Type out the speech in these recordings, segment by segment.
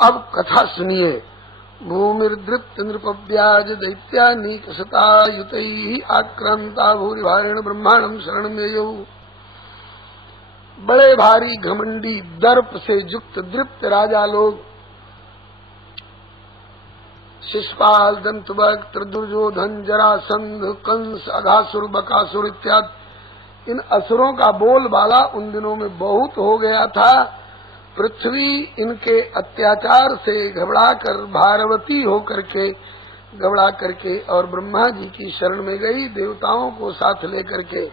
अब कथा सुनिए। भूमिर्दृप्त नृपव्याज दैत्यानीकशतायुतैः आक्रांता भूरिभारेण ब्रह्मांडम शरणं ययौ। बड़े भारी घमंडी दर्प से युक्त दृप्त राजा लोग, शिशुपाल, दंतवक्त्र, दुर्योधन, जरासंध, कंस, अघासुर, बकासुर इत्यादि इन असुरों का बोलबाला उन दिनों में बहुत हो गया था। पृथ्वी इनके अत्याचार से घबराकर भारवती होकर के घबरा करके और ब्रह्मा जी की शरण में गई, देवताओं को साथ लेकर के।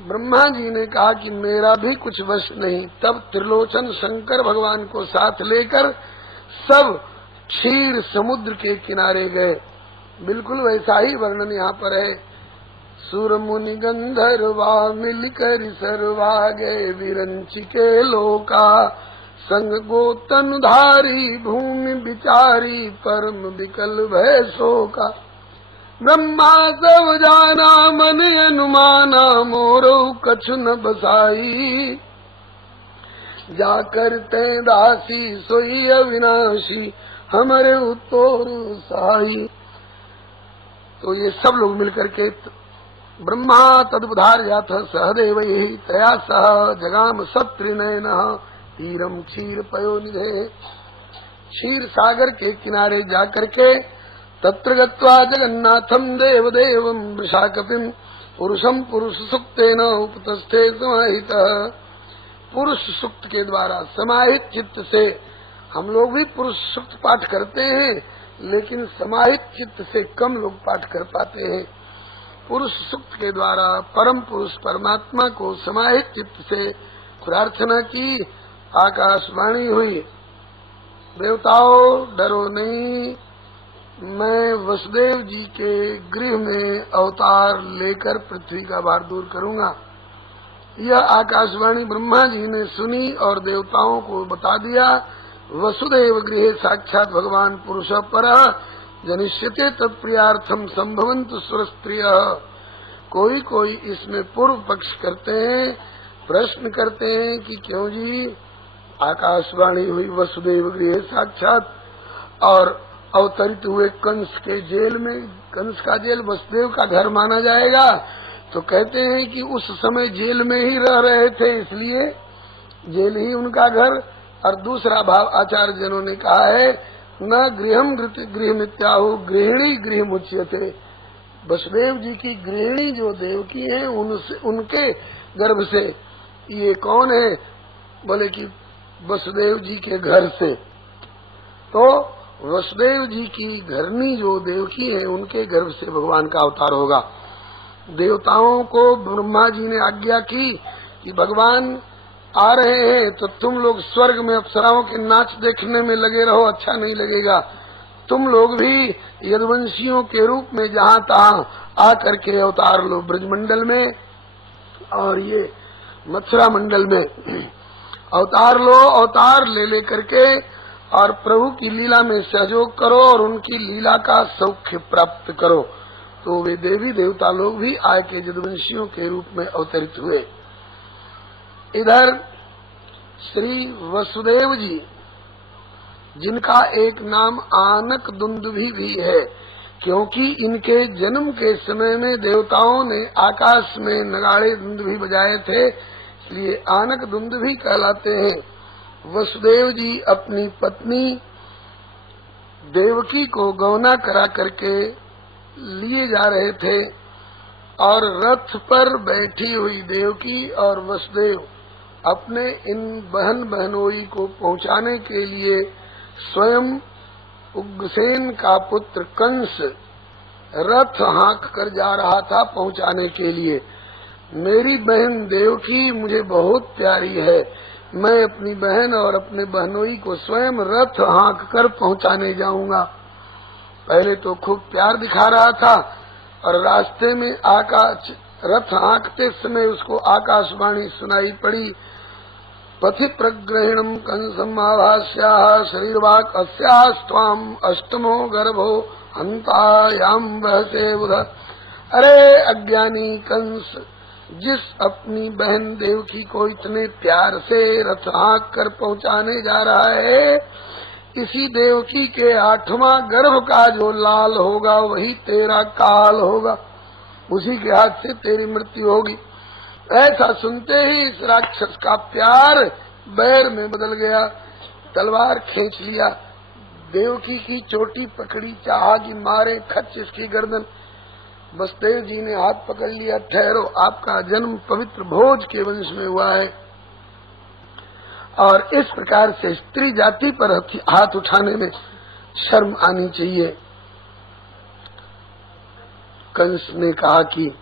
ब्रह्मा जी ने कहा कि मेरा भी कुछ वश नहीं। तब त्रिलोचन शंकर भगवान को साथ लेकर सब क्षीर समुद्र के किनारे गए। बिल्कुल वैसा ही वर्णन यहाँ पर है। सुर मुनि गंधर्वा मिलकर सरवा गए विरंच के लोका, संग गोतनुधारी भूमि विचारी परम विकल भय शोका। ब्रह्मा सब जाना मन अनुमाना मोरो कछु न बसाई, जाकर ते दासी सोई अविनाशी हमारे उत्तोर सहाई। तो ये सब लोग मिलकर के ब्रह्मा तदुधार जात सहदेव ही तया सह जगाम सत्रिनयन हीरम क्षीर पयो निधे। क्षीर सागर के किनारे जाकर के तत्र गत्वा जगन्नाथम देवदेवम वृषाकपिम पुरुषम पुरुष सुक्तेन उपतस्थे समाहितः। पुरुष सुक्त के द्वारा समाहित चित्त से, हम लोग भी पुरुष सुक्त पाठ करते हैं लेकिन समाहित चित्त से कम लोग पाठ कर पाते हैं। पुरुष सुक्त के द्वारा परम पुरुष परमात्मा को समाहित चित्त से प्रार्थना की। आकाशवाणी हुई, देवताओं डरो नहीं, मैं वसुदेव जी के गृह में अवतार लेकर पृथ्वी का भार दूर करूंगा। यह आकाशवाणी ब्रह्मा जी ने सुनी और देवताओं को बता दिया। वसुदेव गृहे साक्षात भगवान पुरुष पर जनिष्यते तत्प्रियार्थम संभवन्तु सुरस्त्रिय। कोई कोई इसमें पूर्व पक्ष करते हैं, प्रश्न करते हैं कि क्यों जी आकाशवाणी हुई वसुदेव गृहे साक्षात और अवतरित हुए कंस के जेल में। कंस का जेल वसुदेव का घर माना जाएगा। तो कहते हैं कि उस समय जेल में ही रह रहे थे, इसलिए जेल ही उनका घर। और दूसरा भाव आचार्य जनों ने कहा है, न गृहम गृह मित्याहु गृहिणी गृह मुच्यते। वसुदेव जी की गृहिणी जो देवकी है उनके गर्भ से। ये कौन है? बोले कि वसुदेव जी के घर से। तो वसुदेव जी की घरनी जो देवकी है उनके गर्भ से भगवान का अवतार होगा। देवताओं को ब्रह्मा जी ने आज्ञा की कि भगवान आ रहे हैं तो तुम लोग स्वर्ग में अप्सराओं के नाच देखने में लगे रहो, अच्छा नहीं लगेगा। तुम लोग भी यदुवंशियों के रूप में जहाँ तहाँ आकर के अवतार लो, ब्रजमंडल में और ये मथुरा मंडल में अवतार लो। अवतार ले करके और प्रभु की लीला में सहयोग करो और उनकी लीला का सौख्य प्राप्त करो। तो वे देवी देवता लोग भी आए के यदुवंशियों के रूप में अवतरित हुए। इधर श्री वसुदेव जी, जिनका एक नाम आनक दुंदुभी भी है, क्योंकि इनके जन्म के समय में देवताओं ने आकाश में नगाड़े दुंदुभी बजाए थे, इसलिए आनक दुंदुभी कहलाते हैं। वसुदेव जी अपनी पत्नी देवकी को गौना करा करके लिए जा रहे थे और रथ पर बैठी हुई देवकी और वसुदेव अपने इन बहन बहनोई को पहुंचाने के लिए स्वयं उग्रसेन का पुत्र कंस रथ हाँक कर जा रहा था पहुंचाने के लिए। मेरी बहन देवकी मुझे बहुत प्यारी है, मैं अपनी बहन और अपने बहनोई को स्वयं रथ हाँक कर पहुंचाने जाऊंगा। पहले तो खूब प्यार दिखा रहा था और रास्ते में रथ हाँकते समय उसको आकाशवाणी सुनाई पड़ी। पथि प्रग्रहिणम कंसम आभास्याः शरीरवाक् अस्यास्त्वाम् अष्टमो गर्भो हंतायाम बहसे बुध। अरे अज्ञानी कंस, जिस अपनी बहन देवकी को इतने प्यार से रथ हाँक कर पहुंचाने जा रहा है, इसी देवकी के 8वां गर्भ का जो लाल होगा वही तेरा काल होगा, उसी के हाथ से तेरी मृत्यु होगी। ऐसा सुनते ही इस राक्षस का प्यार बैर में बदल गया। तलवार खींच लिया, देवकी की चोटी पकड़ी, चाहा कि मारे खच इसकी गर्दन। वसुदेव जी ने हाथ पकड़ लिया, ठहरो, आपका जन्म पवित्र भोज के वंश में हुआ है और इस प्रकार से स्त्री जाति पर हाथ उठाने में शर्म आनी चाहिए। कंस ने कहा कि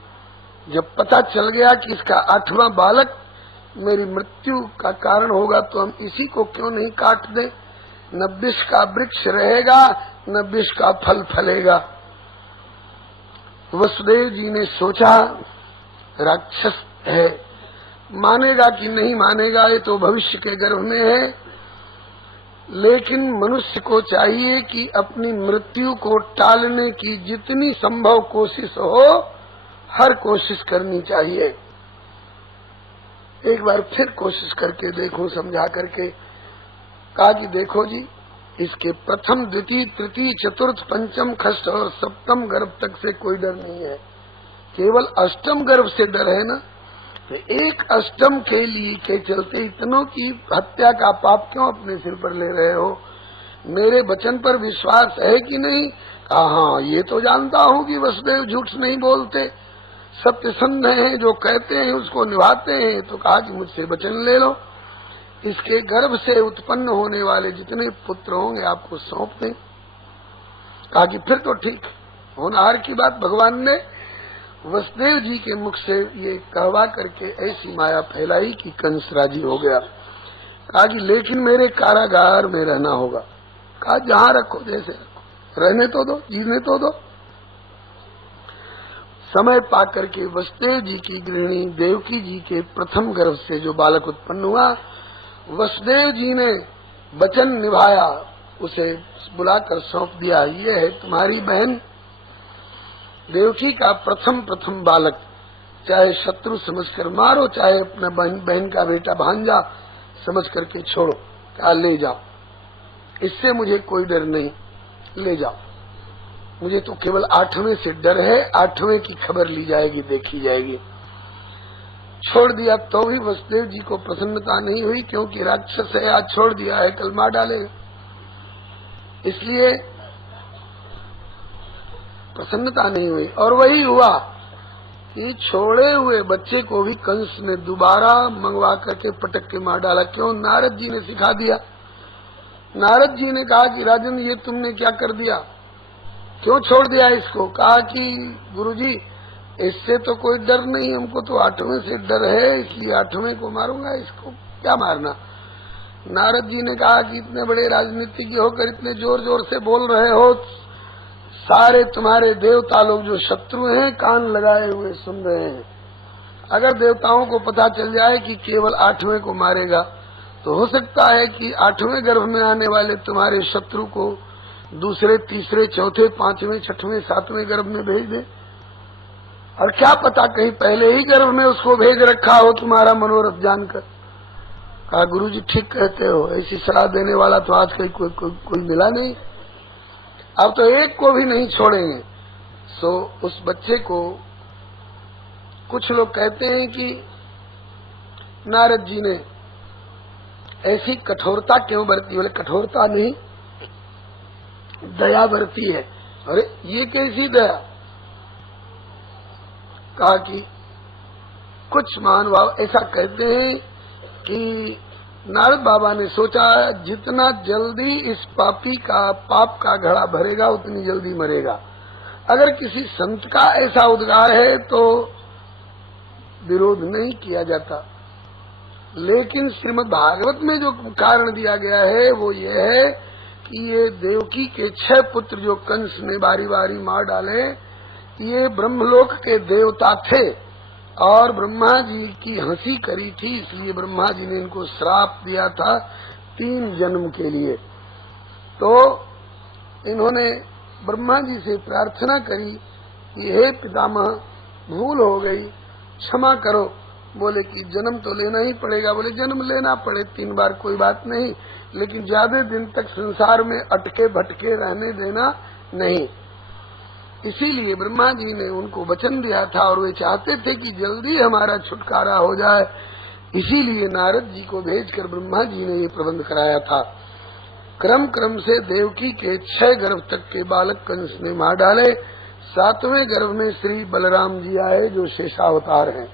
जब पता चल गया कि इसका 8वां बालक मेरी मृत्यु का कारण होगा तो हम इसी को क्यों नहीं काट दें, न विष का वृक्ष रहेगा न विष का फल फलेगा। वसुदेव जी ने सोचा राक्षस है, मानेगा कि नहीं मानेगा ये तो भविष्य के गर्भ में है, लेकिन मनुष्य को चाहिए कि अपनी मृत्यु को टालने की जितनी संभव कोशिश हो हर कोशिश करनी चाहिए। एक बार फिर कोशिश करके देखो, समझा करके कहा कि देखो जी, इसके प्रथम द्वितीय तृतीय चतुर्थ पंचम खष्ट और सप्तम गर्भ तक से कोई डर नहीं है, केवल अष्टम गर्भ से डर है ना। तो एक अष्टम के लिए के चलते इतनों की हत्या का पाप क्यों अपने सिर पर ले रहे हो? मेरे वचन पर विश्वास है कि नहीं? कहा हाँ, ये तो जानता हूँ कि वसुदेव झूठ नहीं बोलते, सत्यसंध हैं, जो कहते हैं उसको निभाते हैं। तो कहा कि मुझसे वचन ले लो, इसके गर्भ से उत्पन्न होने वाले जितने पुत्र होंगे आपको सौंप दें। कहा कि फिर तो ठीक। होनहार की बात भगवान ने वसुदेव जी के मुख से ये कहवा करके ऐसी माया फैलाई कि कंस राजी हो गया। कहा कि लेकिन मेरे कारागार में रहना होगा। कहा जहाँ रखो, जैसे रखो, रहने तो दो, जीने तो दो। समय पाकर के वसुदेव जी की गृहिणी देवकी जी के प्रथम गर्भ से जो बालक उत्पन्न हुआ, वसुदेव जी ने वचन निभाया, उसे बुलाकर सौंप दिया, ये है तुम्हारी बहन देवकी का प्रथम बालक, चाहे शत्रु समझकर मारो, चाहे अपना बहन का बेटा भांजा समझ करके छोड़ो, क्या ले जाओ, इससे मुझे कोई डर नहीं, ले जाओ। मुझे तो केवल 8वें से डर है, 8वें की खबर ली जाएगी, देखी जाएगी। छोड़ दिया तो भी वसुदेव जी को प्रसन्नता नहीं हुई, क्योंकि राक्षस है, आज छोड़ दिया है कल मार डालेगा, इसलिए प्रसन्नता नहीं हुई। और वही हुआ कि छोड़े हुए बच्चे को भी कंस ने दोबारा मंगवा करके पटक के मार डाला। क्यों? नारद जी ने सिखा दिया। नारद जी ने कहा कि राजन ये तुमने क्या कर दिया, क्यों छोड़ दिया इसको? कहा कि गुरुजी इससे तो कोई डर नहीं, हमको तो 8वें से डर है, इसलिए 8वें को मारूंगा, इसको क्या मारना। नारद जी ने कहा कि इतने बड़े राजनीतिज्ञ होकर इतने जोर जोर से बोल रहे हो, सारे तुम्हारे देवता लोग जो शत्रु हैं कान लगाए हुए सुन रहे हैं। अगर देवताओं को पता चल जाए कि केवल 8वें को मारेगा तो हो सकता है कि 8वें गर्भ में आने वाले तुम्हारे शत्रु को दूसरे तीसरे चौथे पांचवें छठवें सातवें गर्भ में भेज दे, और क्या पता कहीं पहले ही गर्भ में उसको भेज रखा हो तुम्हारा मनोरथ जानकर। कहा गुरुजी ठीक कहते हो, ऐसी सलाह देने वाला तो आज कहीं कोई मिला नहीं, अब तो एक को भी नहीं छोड़ेंगे। सो उस बच्चे को कुछ लोग कहते हैं कि नारद जी ने ऐसी कठोरता क्यों बरती? बोले कठोरता नहीं, दया बरती है। अरे ये कैसी दया? कहा कि कुछ महानुभाव ऐसा कहते हैं कि नारद बाबा ने सोचा जितना जल्दी इस पापी का पाप का घड़ा भरेगा उतनी जल्दी मरेगा। अगर किसी संत का ऐसा उद्गार है तो विरोध नहीं किया जाता, लेकिन श्रीमद् भागवत में जो कारण दिया गया है वो ये है कि ये देवकी के 6 पुत्र जो कंस ने बारी बारी मार डाले, ये ब्रह्मलोक के देवता थे और ब्रह्मा जी की हंसी करी थी, इसलिए ब्रह्मा जी ने इनको श्राप दिया था 3 जन्म के लिए। तो इन्होंने ब्रह्मा जी से प्रार्थना करी कि हे पितामह भूल हो गई, क्षमा करो। बोले कि जन्म तो लेना ही पड़ेगा। बोले जन्म लेना पड़े 3 बार कोई बात नहीं, लेकिन ज्यादा दिन तक संसार में अटके भटके रहने देना नहीं। इसीलिए ब्रह्मा जी ने उनको वचन दिया था और वे चाहते थे कि जल्दी हमारा छुटकारा हो जाए। इसीलिए नारद जी को भेजकर ब्रह्मा जी ने ये प्रबंध कराया था। क्रम क्रम से देवकी के 6 गर्भ तक के बालक कंस ने मार डाले। 7वें गर्भ में श्री बलराम जी आए जो शेषावतार हैं।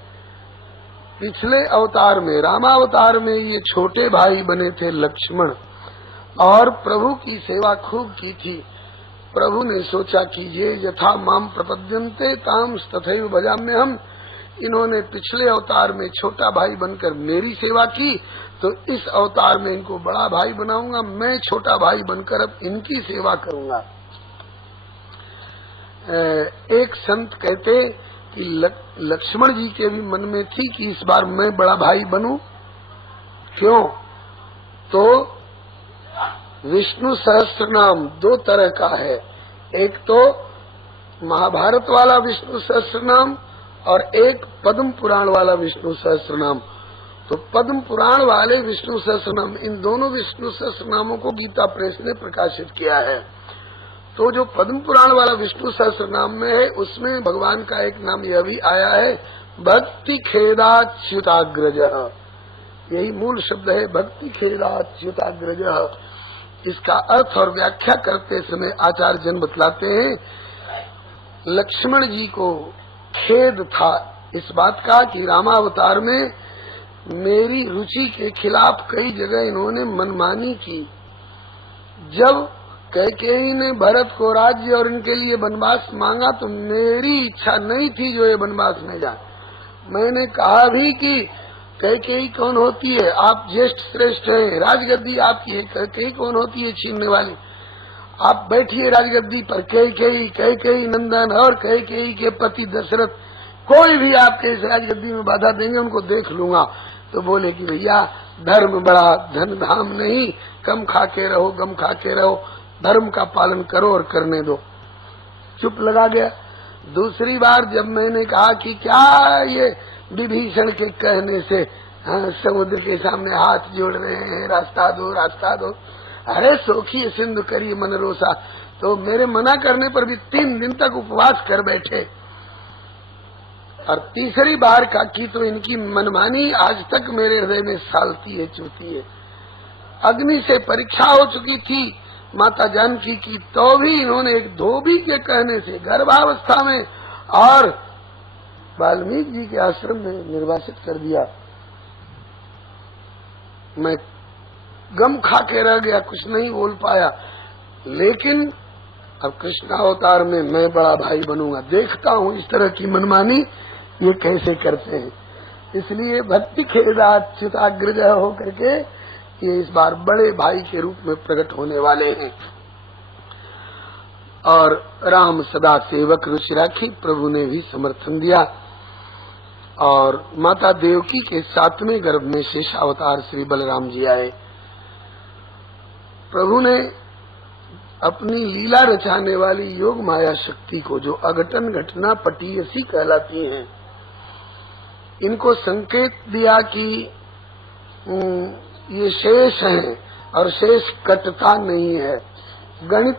पिछले अवतार में रामावतार में ये छोटे भाई बने थे लक्ष्मण, और प्रभु की सेवा खूब की थी। प्रभु ने सोचा कि ये यथा माम प्रपद्यन्ते ताम तथैव भजाम्यहम्, इन्होंने पिछले अवतार में छोटा भाई बनकर मेरी सेवा की, तो इस अवतार में इनको बड़ा भाई बनाऊंगा। मैं छोटा भाई बनकर अब इनकी सेवा करूंगा। एक संत कहते कि लक्ष्मण जी के भी मन में थी कि इस बार मैं बड़ा भाई बनूं। क्यों? तो विष्णु सहस्त्र नाम 2 तरह का है। एक तो महाभारत वाला विष्णु सहस्त्र नाम और एक पद्म पुराण वाला विष्णु सहस्त्र नाम। तो पद्म पुराण वाले विष्णु सहस्त्र नाम, इन दोनों विष्णु सहस्त्र नामों को गीता प्रेस ने प्रकाशित किया है। तो जो पद्म पुराण वाला विष्णु सहस्त्र नाम में है, उसमें भगवान का एक नाम यह भी आया है, भक्ति खेदाच्युताग्रज। यही मूल शब्द है, भक्ति खेदाच्युताग्रज। इसका अर्थ और व्याख्या करते समय आचार्य जन बतलाते हैं, लक्ष्मण जी को खेद था इस बात का कि रामावतार में मेरी रुचि के खिलाफ कई जगह इन्होंने मनमानी की। जब कैकेयी ने भरत को राज्य और इनके लिए वनवास मांगा तो मेरी इच्छा नहीं थी जो ये वनवास में जाए। मैंने कहा भी कि कैकेयी कौन होती है, आप ज्येष्ठ श्रेष्ठ हैं, राजगद्दी आपकी है, कैकेयी कौन होती है छीनने वाली, आप बैठिए राजगद्दी पर। कैकेयी नंदन और कैकेयी के पति दशरथ, कोई भी आपके इस राजगद्दी में बाधा देंगे उनको देख लूंगा। तो बोले कि भैया धर्म बड़ा धन धाम नहीं, कम खा के रहो गम खा के रहो, धर्म का पालन करो और करने दो। चुप लगा गया। दूसरी बार जब मैंने कहा कि क्या ये विभीषण के कहने से समुद्र के सामने हाथ जोड़ रहे हैं, रास्ता दो रास्ता दो, अरे सोखी सिंधु करिए मन रोसा, तो मेरे मना करने पर भी 3 दिन तक उपवास कर बैठे। और तीसरी बार का की तो इनकी मनमानी आज तक मेरे हृदय में सालती है, चुभती है। अग्नि से परीक्षा हो चुकी थी माता जानकी की, तो भी इन्होंने एक धोबी के कहने से गर्भावस्था में और वाल्मीकि जी के आश्रम में निर्वासित कर दिया। मैं गम खा के रह गया, कुछ नहीं बोल पाया। लेकिन अब कृष्णावतार में मैं बड़ा भाई बनूंगा, देखता हूँ इस तरह की मनमानी ये कैसे करते हैं। इसलिए भक्ति खेदाच्युताग्रज हो करके ये इस बार बड़े भाई के रूप में प्रकट होने वाले हैं। और राम सदा सेवक रुचि राखी, प्रभु ने भी समर्थन दिया। और माता देवकी के 7वें गर्भ में शेषावतार श्री बलराम जी आए। प्रभु ने अपनी लीला रचाने वाली योग माया शक्ति को, जो अघटन घटना पटीयसी कहलाती हैं, इनको संकेत दिया कि ये शेष हैं और शेष कटता नहीं है। गणित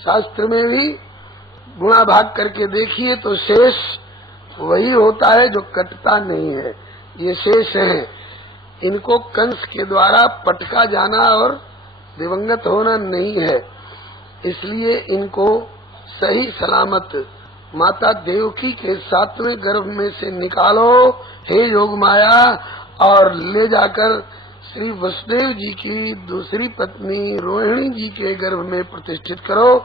शास्त्र में भी गुणा भाग करके देखिए तो शेष वही होता है जो कटता नहीं है। ये शेष हैं, इनको कंस के द्वारा पटका जाना और दिवंगत होना नहीं है। इसलिए इनको सही सलामत माता देवकी के 7वें गर्भ में से निकालो हे योग माया, और ले जाकर श्री वसुदेव जी की दूसरी पत्नी रोहिणी जी के गर्भ में प्रतिष्ठित करो,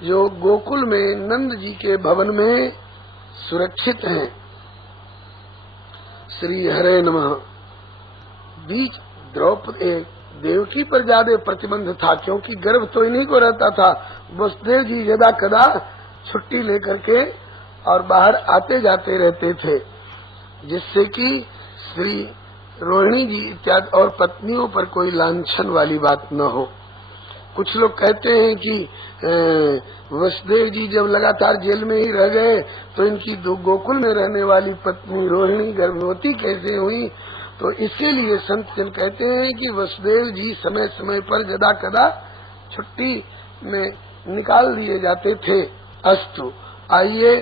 जो गोकुल में नंद जी के भवन में सुरक्षित हैं। श्री हरे नमः। बीच द्रौपदी देवकी पर ज्यादा प्रतिबंध था, क्योंकि गर्भ तो इन्हीं को रहता था। वसुदेव जी यदा कदा छुट्टी लेकर के और बाहर आते जाते रहते थे, जिससे कि श्री रोहिणी जी इत्यादि और पत्नियों पर कोई लांछन वाली बात न हो। कुछ लोग कहते हैं कि वसुदेव जी जब लगातार जेल में ही रह गए तो इनकी दो गोकुल में रहने वाली पत्नी रोहिणी गर्भवती कैसे हुई। तो इसके लिए संत जन कहते हैं कि वसुदेव जी समय समय पर जदा कदा छुट्टी में निकाल दिए जाते थे। अस्तु, आइए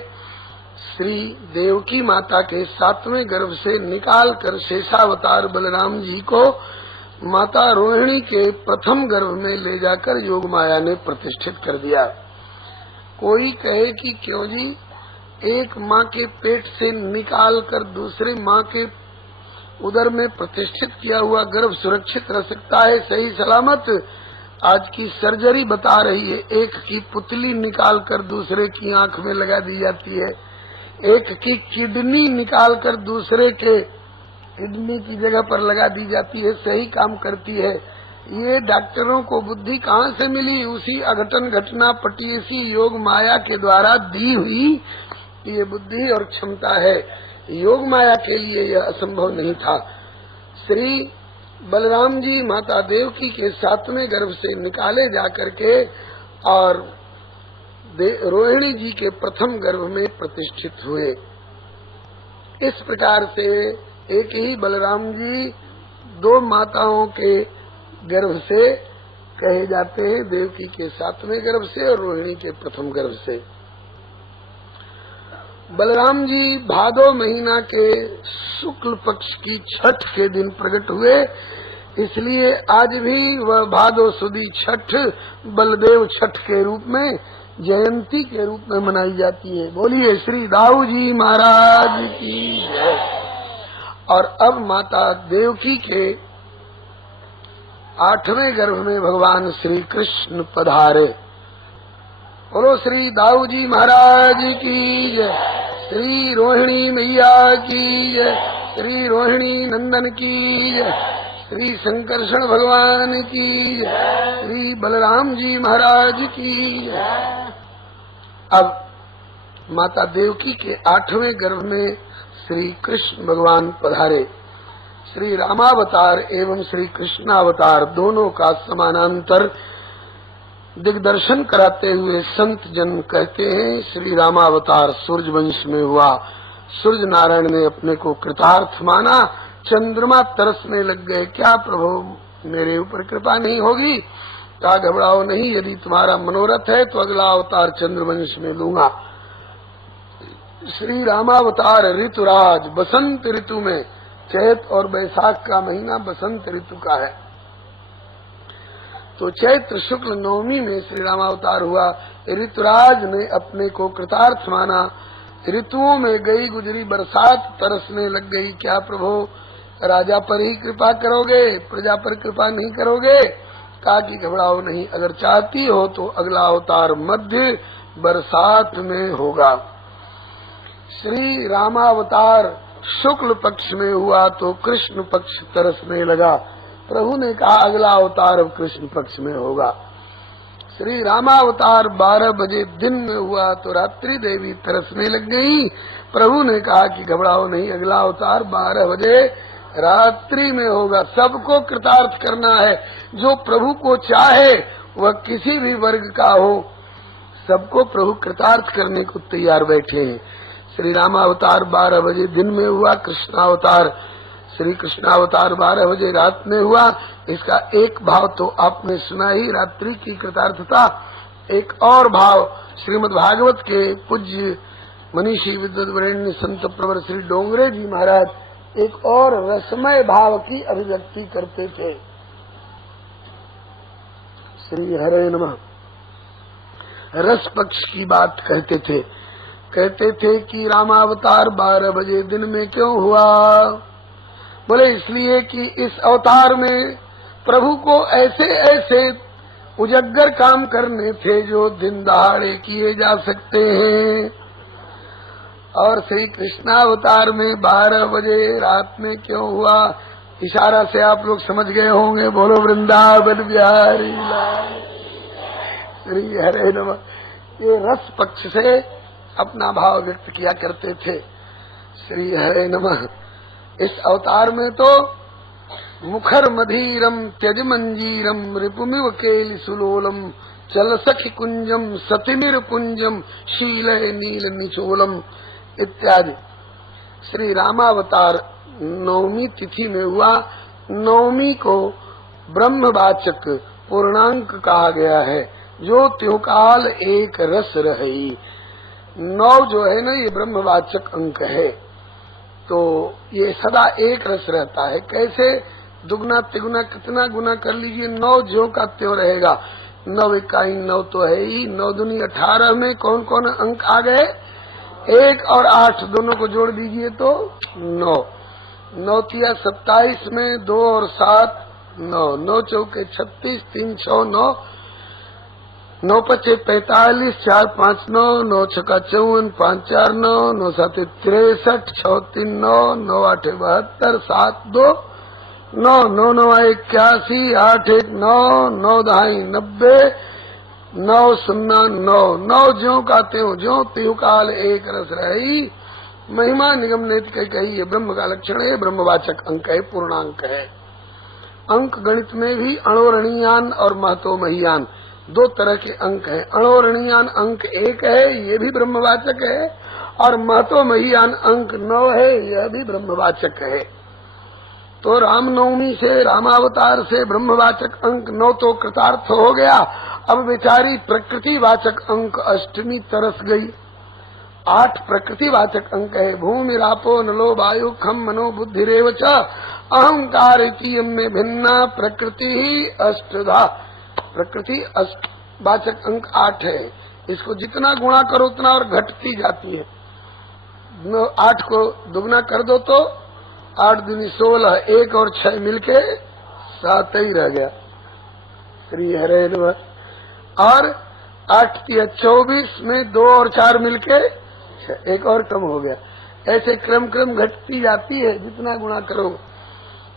श्री देवकी माता के 7वें गर्भ से निकाल कर शेषावतार बलराम जी को माता रोहिणी के प्रथम गर्भ में ले जाकर योग माया ने प्रतिष्ठित कर दिया। कोई कहे कि क्यों जी, एक माँ के पेट से निकाल कर दूसरे माँ के उदर में प्रतिष्ठित किया हुआ गर्भ सुरक्षित रह सकता है सही सलामत? आज की सर्जरी बता रही है, एक की पुतली निकाल कर दूसरे की आंख में लगा दी जाती है, एक की किडनी निकाल कर दूसरे के किडनी की जगह पर लगा दी जाती है, सही काम करती है। ये डॉक्टरों को बुद्धि कहाँ से मिली? उसी अघटन घटना पटीसी योग माया के द्वारा दी हुई ये बुद्धि और क्षमता है। योग माया के लिए यह असंभव नहीं था। श्री बलराम जी माता देवकी के 7वें गर्भ से निकाले जाकर के और रोहिणी जी के प्रथम गर्भ में प्रतिष्ठित हुए। इस प्रकार से एक ही बलराम जी दो माताओं के गर्भ से कहे जाते हैं, देवकी के 7वें गर्भ से और रोहिणी के प्रथम गर्भ से। बलराम जी भादो महीना के शुक्ल पक्ष की छठ के दिन प्रकट हुए, इसलिए आज भी वह भादो सुदी छठ बलदेव छठ के रूप में जयंती के रूप में मनाई जाती है। बोलिए श्री दाऊ जी महाराज की जय। और अब माता देवकी के 8वें गर्भ में भगवान श्री कृष्ण पधारे। बोलो श्री दाऊ जी महाराज की जय, श्री रोहिणी मैया की जय, श्री रोहिणी नंदन की जय, श्री संकर्षण भगवान की जय, श्री बलराम जी महाराज की जय। अब माता देवकी के 8वें गर्भ में श्री कृष्ण भगवान पधारे। श्री रामावतार एवं श्री कृष्णावतार दोनों का समानांतर दिग्दर्शन कराते हुए संत जन कहते हैं, श्री रामावतार सूर्य वंश में हुआ। सूर्य नारायण ने अपने को कृतार्थ माना, चंद्रमा तरसने लग गए, क्या प्रभु मेरे ऊपर कृपा नहीं होगी? कहा घबराओ नहीं, यदि तुम्हारा मनोरथ है तो अगला अवतार चंद्रवंश में लूंगा। श्री रामावतार ऋतुराज बसंत ऋतु में, चैत और बैसाख का महीना बसंत ऋतु का है, तो चैत्र शुक्ल नवमी में श्री रामावतार हुआ। ऋतुराज ने अपने को कृतार्थ माना। ऋतुओं में गई गुजरी बरसात तरसने लग गई, क्या प्रभु राजा पर ही कृपा करोगे, प्रजा पर कृपा नहीं करोगे? कहा कि घबराओ नहीं, अगर चाहती हो तो अगला अवतार मध्य बरसात में होगा। श्री रामावतार शुक्ल पक्ष में हुआ तो कृष्ण पक्ष तरसने लगा। प्रभु ने कहा अगला अवतार अब कृष्ण पक्ष में होगा। श्री रामावतार 12 बजे दिन में हुआ तो रात्रि देवी तरसने लग गई। प्रभु ने कहा कि घबराओ नहीं, अगला अवतार 12 बजे रात्रि में होगा। सबको कृतार्थ करना है, जो प्रभु को चाहे वह किसी भी वर्ग का हो, सबको प्रभु कृतार्थ करने को तैयार बैठे हैं। श्री रामावतार 12 बजे दिन में हुआ, कृष्णावतार श्री कृष्णावतार 12 बजे रात में हुआ। इसका एक भाव तो आपने सुना ही, रात्रि की कृतार्थता। एक और भाव श्रीमद् भागवत के पूज्य मनीषी विद्वद्वरेण्य संत प्रवर श्री डोंगरे जी महाराज एक और रसमय भाव की अभिव्यक्ति करते थे। श्री हरे नमः। रस पक्ष की बात कहते थे, कहते थे कि रामावतार 12 बजे दिन में क्यों हुआ? बोले इसलिए कि इस अवतार में प्रभु को ऐसे ऐसे उजग्गर काम करने थे जो दिन दहाड़े किए जा सकते हैं। और श्री कृष्णावतार में 12 बजे रात में क्यों हुआ? इशारा से आप लोग समझ गए होंगे। बोलो वृंदावन बिहारी लाल श्री हरे नमः। ये रस पक्ष से अपना भाव व्यक्त किया करते थे। श्री हरे नमः। इस अवतार में तो मुखर मधीरम त्यज मंजीरम रिपुमिव केलि सुलोलम चल सखी कुंजम सतिमिर कुंजम शीलय नील निचोलम इत्यादि। श्री रामावतार नवमी तिथि में हुआ। नवमी को ब्रह्मवाचक पूर्णांक कहा गया है, जो त्योकाल एक रस रही। 9 जो है ना, ये ब्रह्मवाचक अंक है, तो ये सदा एक रस रहता है। कैसे? दुगना तिगुना कितना गुना कर लीजिए, 9 ज्यों का त्यों रहेगा। 9 इकाई 9 तो है ही, 9 दूनी 18 में कौन कौन अंक आ गए? 1 और 8 दोनों को जोड़ दीजिए तो 9। 9 तिया 27 में 2 और 7 9, 9 चौके 36, 3 6 9, 9 पचे 45, 4 5 9, 9 छक्का 54, 5 4 9, 9 7 63, 6 3 9, 9 8 72, 7 2 9, 9 9 81, 8 1 9, 9 दहाई 90, 9 0 9, 9 ज्यों का त्यों, ज्यों त्यों काल एक रस रही। महिमा निगम नेति कही, ये ब्रह्म का लक्षण है, ब्रह्मवाचक अंक है, पूर्णांक है। अंक गणित में भी अणोरणीयान और महतो महियान 2 तरह के अंक हैं। अणोरणीयान अंक 1 है, ये भी ब्रह्मवाचक है, और महतो महियान अंक 9 है, यह भी ब्रह्मवाचक है। तो रामनवमी से, रामावतार से ब्रह्मवाचक अंक 9 तो कृतार्थ हो गया। अब बेचारी प्रकृतिवाचक अंक अष्टमी तरस गई। 8 प्रकृतिवाचक अंक है। भूमि रापो नलो वायु खम मनो बुद्धिरेव च अहंकार में भिन्ना प्रकृति ही अष्टधा। प्रकृति वाचक अंक 8 है। इसको जितना गुणा करो उतना और घटती जाती है। 8 को दुगना कर दो तो 8 दूनी 16, 1 और 6 मिलके 7 ही रह गया। श्री हरे नमः। और 8 तिया 24 में 2 और 4 मिलके 1 और कम हो गया। ऐसे क्रम क्रम घटती जाती है जितना गुणा करो।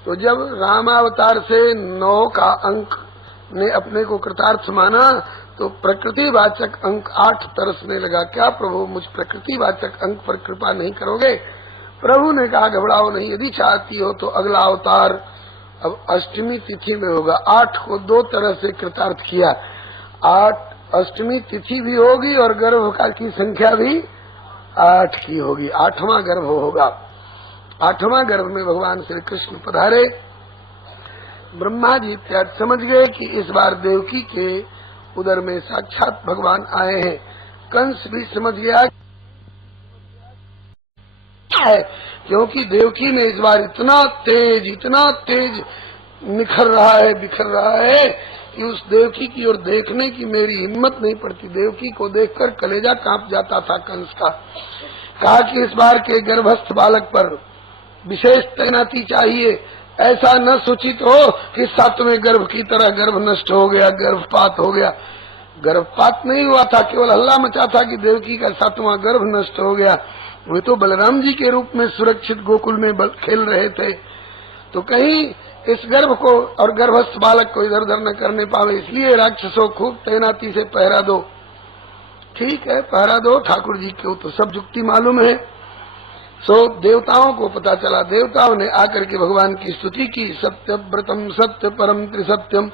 तो जब रामावतार से 9 का अंक ने अपने को कृतार्थ माना, तो प्रकृतिवाचक अंक 8 तरसने लगा। क्या प्रभु, मुझ प्रकृतिवाचक अंक पर कृपा नहीं करोगे? प्रभु ने कहा, घबराओ नहीं, यदि चाहती हो तो अगला अवतार अब अष्टमी तिथि में होगा। 8 को 2 तरह से कृतार्थ किया। 8 अष्टमी तिथि भी होगी और गर्भ की संख्या भी 8 की होगी। 8वां गर्भ होगा। 8वां गर्भ में भगवान श्री कृष्ण पधारे। ब्रह्मा जी इत्यादि समझ गए कि इस बार देवकी के उदर में साक्षात भगवान आए हैं। कंस भी समझ गया है, क्योंकि देवकी में इस बार इतना तेज निखर रहा है, बिखर रहा है कि उस देवकी की ओर देखने की मेरी हिम्मत नहीं पड़ती। देवकी को देखकर कलेजा कांप जाता था कंस का। कहा कि इस बार के गर्भस्थ बालक पर विशेष तैनाती चाहिए। ऐसा न सूचित हो कि 7वें गर्भ की तरह गर्भ नष्ट हो गया, गर्भपात हो गया। गर्भपात नहीं हुआ था, केवल हल्ला मचा था कि देवकी का 7वां गर्भ नष्ट हो गया। वे तो बलराम जी के रूप में सुरक्षित गोकुल में खेल रहे थे। तो कहीं इस गर्भ को और गर्भस्थ बालक को इधर उधर न करने पावे, इसलिए राक्षसों खूब तैनाती से पहरा दो। ठीक है, पहरा दो, ठाकुर जी को तो सब जुक्ति मालूम है। सो देवताओं को पता चला। देवताओं ने आकर के भगवान की स्तुति की। सत्य व्रतम सत्य परम त्रिसत्यम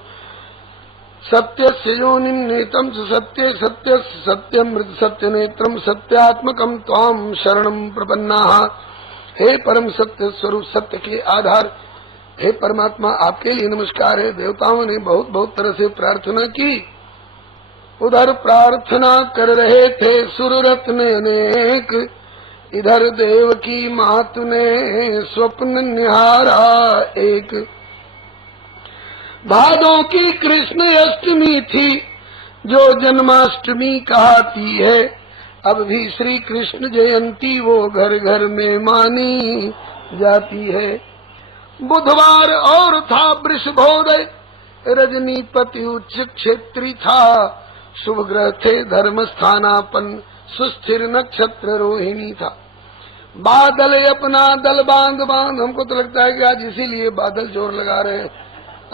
सत्य योनिम नेतम सत्य सत्य सत्यमृत सत्य नेत्रम सत्यात्मकम त्वाम शरणम प्रपन्ना। हे परम सत्य स्वरूप, सत्य के आधार, हे परमात्मा, आपके लिए नमस्कार है। देवताओं ने बहुत बहुत तरह से प्रार्थना की। उधर प्रार्थना कर रहे थे सुररत्न अनेक, इधर देव की मातु ने स्वप्न निहारा एक। भादों की कृष्ण अष्टमी थी जो जन्माष्टमी कहती है। अब भी श्री कृष्ण जयंती वो घर घर में मानी जाती है। बुधवार और था वृषभोदय, रजनीपति उच्च क्षेत्री था। शुभ ग्रह थे धर्म स्थानापन, सुस्थिर नक्षत्र रोहिणी था। बादल अपना दल बांध बांध, हमको तो लगता है कि आज इसीलिए बादल जोर लगा रहे हैं।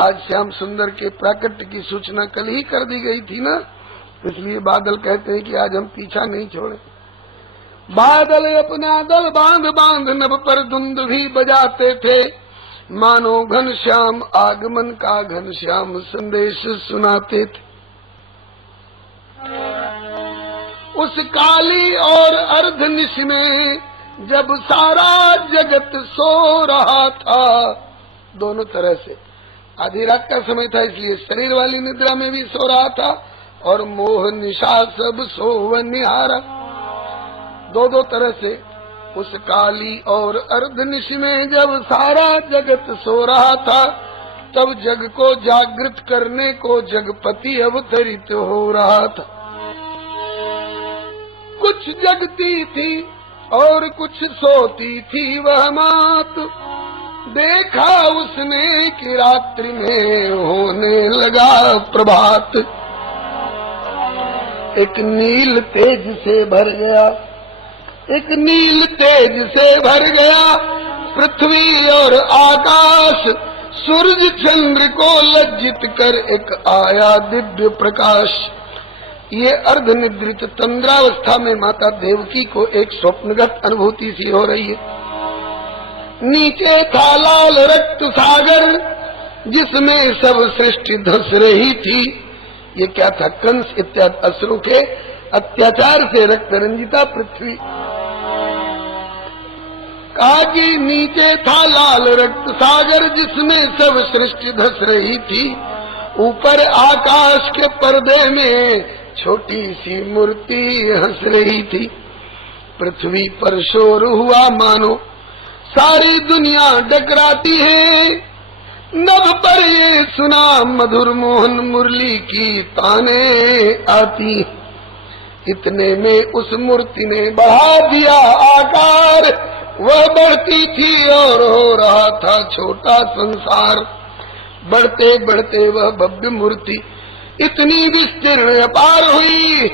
आज श्याम सुंदर के प्राकट्य की सूचना कल ही कर दी गई थी ना, इसलिए बादल कहते हैं कि आज हम पीछा नहीं छोड़े। बादल अपना दल बांध बांध नभ पर धुंध भी बजाते थे। मानो घनश्याम आगमन का घनश्याम संदेश सुनाते थे। उस काली और अर्धनिश में जब सारा जगत सो रहा था, दोनों तरह से, आधी रात का समय था इसलिए शरीर वाली निद्रा में भी सो रहा था और मोह निशा सब सोव निहारा, दो तरह से। उस काली और अर्धनिश में जब सारा जगत सो रहा था, तब जग को जागृत करने को जगपति अवतरित हो रहा था। कुछ जगती थी और कुछ सोती थी वह मात, देखा उसने कि रात्रि में होने लगा प्रभात। एक नील तेज से भर गया, एक नील तेज से भर गया पृथ्वी और आकाश, सूरज चंद्र को लज्जित कर एक आया दिव्य प्रकाश। ये अर्धनिद्रित तंद्रावस्था में माता देवकी को एक स्वप्नगत अनुभूति सी हो रही है। नीचे था लाल रक्त सागर जिसमें सब सृष्टि धस रही थी। ये क्या था? कंस इत्यादि असुरों के अत्याचार से रक्त रंजिता पृथ्वी। कहा कि नीचे था लाल रक्त सागर जिसमें सब सृष्टि धस रही थी, ऊपर आकाश के पर्दे में छोटी सी मूर्ति हंस रही थी। पृथ्वी पर शोर हुआ मानो सारी दुनिया डकराती है, नभ पर ये सुना मधुर मोहन मुरली की ताने आती। इतने में उस मूर्ति ने बढ़ा दिया आकार, वह बढ़ती थी और हो रहा था छोटा संसार। बढ़ते बढ़ते वह भव्य मूर्ति इतनी विस्तीर्ण अपार हुई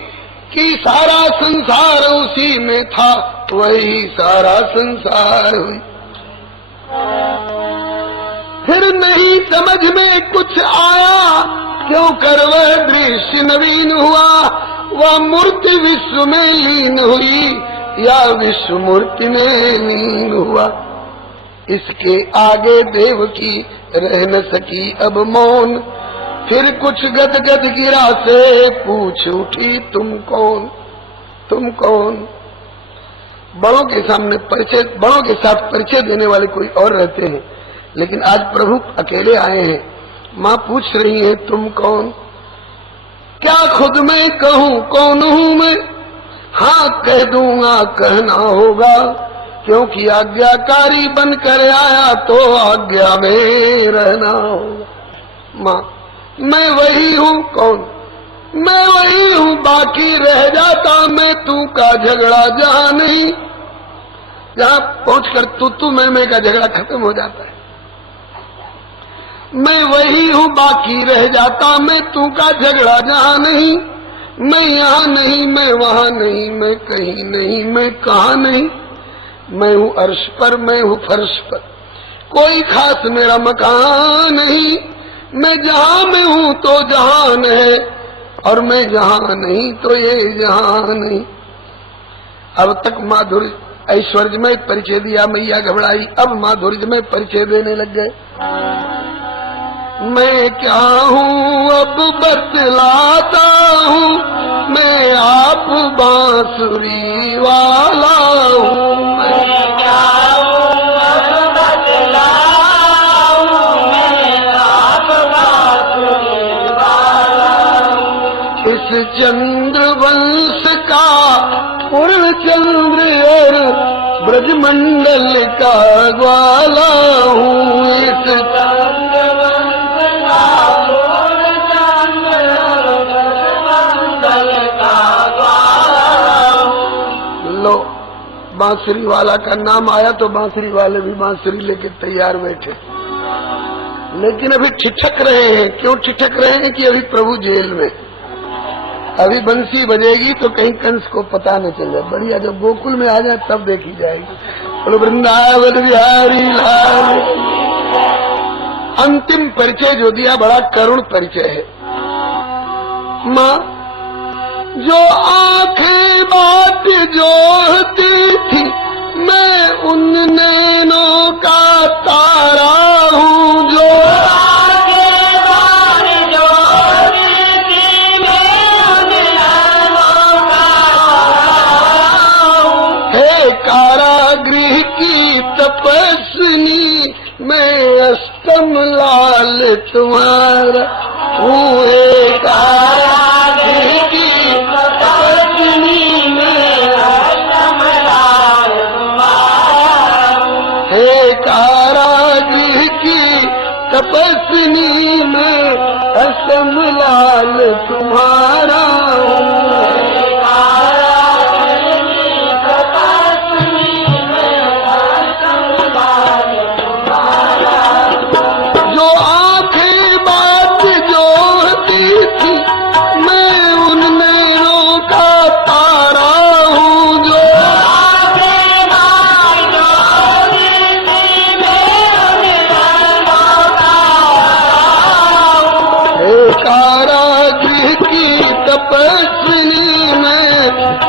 कि सारा संसार उसी में था, वही सारा संसार हुई। फिर नहीं समझ में कुछ आया क्यों कर वह दृश्य नवीन हुआ, वह मूर्ति विश्व में लीन हुई या विश्व मूर्ति में लीन हुआ। इसके आगे देवकी रह न सकी अब मौन, फिर कुछ गदगद गिरा से पूछ उठी तुम कौन, तुम कौन। बड़ों के सामने परिचय, बड़ों के साथ परिचय देने वाले कोई और रहते हैं, लेकिन आज प्रभु अकेले आए हैं। माँ पूछ रही है तुम कौन। क्या खुद मैं कहूँ कौन हूँ मैं? हाँ कह दूंगा, कहना होगा, क्योंकि आज्ञाकारी बनकर आया तो आज्ञा में रहना होगा। माँ मैं वही हूँ। कौन? मैं वही हूँ, बाकी रह जाता मैं तू का झगड़ा जहाँ नहीं, जहाँ पहुंचकर तू मैं का झगड़ा खत्म हो जाता है। मैं वही हूँ, बाकी रह जाता मैं तू का झगड़ा जहाँ नहीं। मैं यहाँ नहीं, मैं वहाँ नहीं, मैं कहीं नहीं, मैं कहाँ नहीं। मैं हूँ अर्श पर, मैं हूँ फर्श पर, कोई खास मेरा मकान नहीं। मैं जहाँ में हूँ तो जहान है, और मैं जहाँ नहीं तो ये जहां नहीं। अब तक माधुर्य ऐश्वर्यमय परिचय दिया, मैया घबराई, अब माधुर्यमय परिचय देने लग गए। मैं क्या हूँ अब बतलाता हूँ, मैं आप बांसुरी वाला हूँ। मैं क्या हूँ अब बतलाता हूँ, मैं आप बांसुरी वाला हूँ। इस चंद्र वंश का पूर्ण चंद्र और ब्रजमंडल का ग्वाला हूँ। इस बांसुरी वाला का नाम आया तो बांसुरी वाले भी बांसुरी लेके तैयार बैठे, लेकिन अभी ठिठक रहे हैं। क्यों ठिठक रहे हैं? कि अभी प्रभु जेल में, अभी बंसी बजेगी तो कहीं कंस को पता न चल जाए। बढ़िया जब गोकुल में आ जाए तब देखी जाएगी। बोलो वृंदावन बिहारी लाल। अंतिम परिचय जो दिया बड़ा करुण परिचय है। माँ जो आंखें बात जोहती थी, मैं उन नैनों का तारा हूँ जो है कारागृह की तपस्विनी, मैं अष्टम लाल तुम्हारा हूँ। हे कारागृह की तपस्विनी, मैं अष्टम लाल तुम्हारा हूँ। हे कारागृह की तपस्विनी, मैं अष्टम लाल तुम्हारा हूँ। तपस्विनी मैं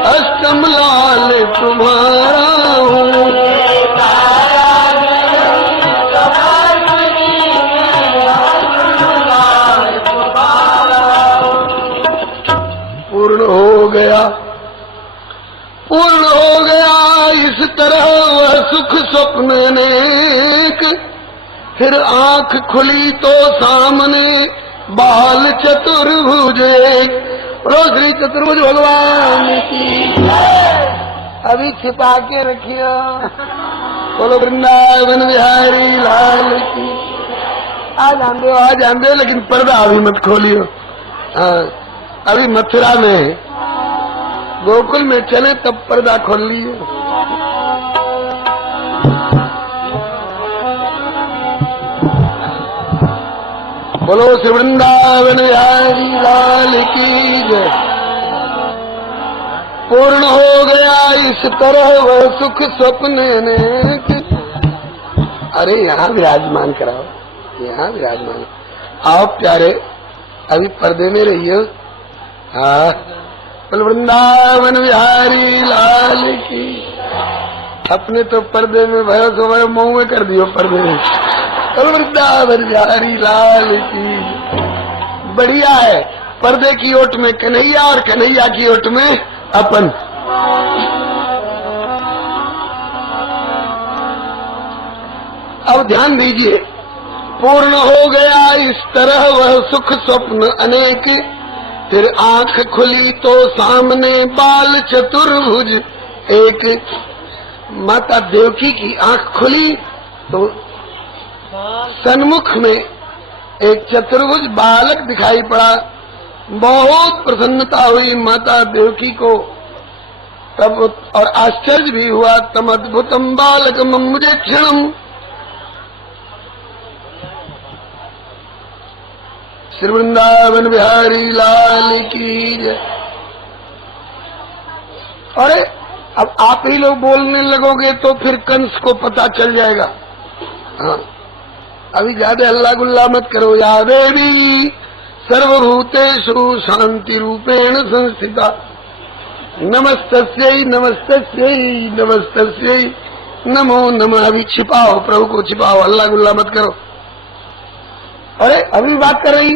अष्टम लाल तुम्हारा हूँ। पूर्ण हो गया, पूर्ण हो गया इस तरह वह सुख स्वप्न अनेक। फिर आंख खुली तो सामने बाल चतुर्भुज एक। बोलो श्री चतुर्भुज भगवान की। अभी छिपा के रखियो। बोलो वृंदावन बिहारी लाल की। आज आंदे हो लेकिन पर्दा अभी मत खोलियो। हाँ, अभी मथुरा में गोकुल में चले तब पर्दा खोल लियो। बोलो श्री वृंदावन बिहारी लाल की जय। पूर्ण हो गया इस तरह वह सुख स्वप्न अनेक। अरे यहाँ विराजमान कराओ, यहाँ विराजमान। आओ प्यारे, अभी पर्दे में रहियो। हाँ, बोलो वृंदावन बिहारी लाल की। अपने तो पर्दे में भयो सो भयो मुंह में कर दियो पर्दे में। वृंदावन बिहारी लाल की। बढ़िया है, पर्दे की ओट में कन्हैया और कन्हैया की ओट में अपन। अब ध्यान दीजिए, पूर्ण हो गया इस तरह वह सुख स्वप्न अनेक। फिर आंख खुली तो सामने बाल चतुर्भुज एक। माता देवकी की आंख खुली तो सन्मुख में एक चतुर्भुज बालक दिखाई पड़ा। बहुत प्रसन्नता हुई माता देवकी को तब, और आश्चर्य भी हुआ। तम अद्भुतम बालकम मुझे क्षणम। श्री वृंदावन बिहारी लाल की जय। अरे अब आप ही लोग बोलने लगोगे तो फिर कंस को पता चल जाएगा। हाँ, अभी ज्यादा हल्ला गुल्ला मत करो। या देवी सर्वभूतेषु शांति रूपेण संस्थिता, नमस्तस्यै नमस्तस्यै नमस्तस्यै नमो नमः। अभी छिपाओ, प्रभु को छिपाओ, हल्ला गुल्ला मत करो। अरे अभी बात कर रही,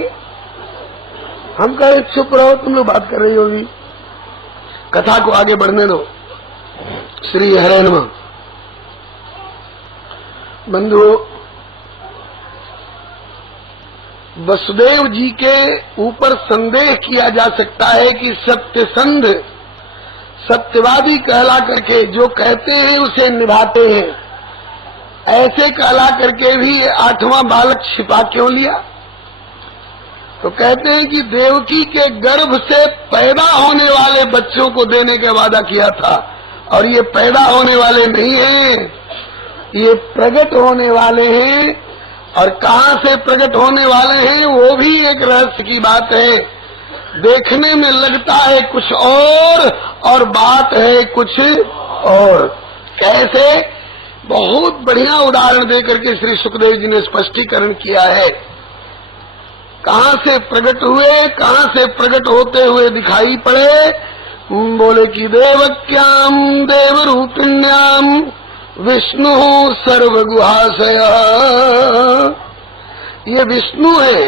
हम कहे चुप रहो, तुम लोग बात कर रही होगी। कथा को आगे बढ़ने दो। श्री हरे नमः। बंधुओं, वसुदेव जी के ऊपर संदेह किया जा सकता है कि सत्यसंध, सत्यवादी कहला करके जो कहते हैं उसे निभाते हैं, ऐसे कहला करके भी 8वां बालक छिपा क्यों लिया? तो कहते हैं कि देवकी के गर्भ से पैदा होने वाले बच्चों को देने का वादा किया था, और ये पैदा होने वाले नहीं हैं, ये प्रकट होने वाले हैं। और कहाँ से प्रकट होने वाले हैं वो भी एक रहस्य की बात है। देखने में लगता है कुछ और बात है कुछ और। कैसे? बहुत बढ़िया उदाहरण देकर के श्री सुखदेव जी ने स्पष्टीकरण किया है। कहाँ से प्रकट हुए, कहाँ से प्रकट होते हुए दिखाई पड़े? बोले कि देवक्याम देवरूपिण्याम विष्णु सर्वगुहाशय, ये विष्णु है।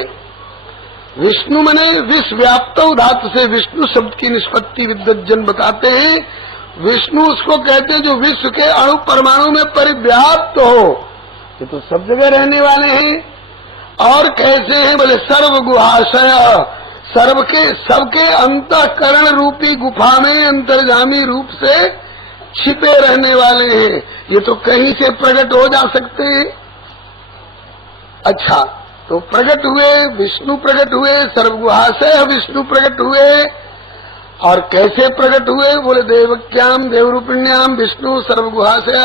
विष्णु मने विश्वव्याप्त धातु से विष्णु शब्द की निष्पत्ति विद्वज्जन बताते हैं। विष्णु उसको कहते हैं जो विश्व के अणु परमाणु में परिव्याप्त हो। ये तो सब जगह रहने वाले हैं। और कैसे हैं बोले सर्वगुहाशय, सर्व के सबके अंतःकरण रूपी गुफा में अंतर्जामी रूप से छिपे रहने वाले हैं। ये तो कहीं से प्रकट हो जा सकते हैं। अच्छा, तो प्रकट हुए, विष्णु प्रकट हुए, सर्वगुहाशय विष्णु प्रकट हुए। और कैसे प्रकट हुए बोले देवक्याम देवरूपिण्याम विष्णु सर्वगुहाशय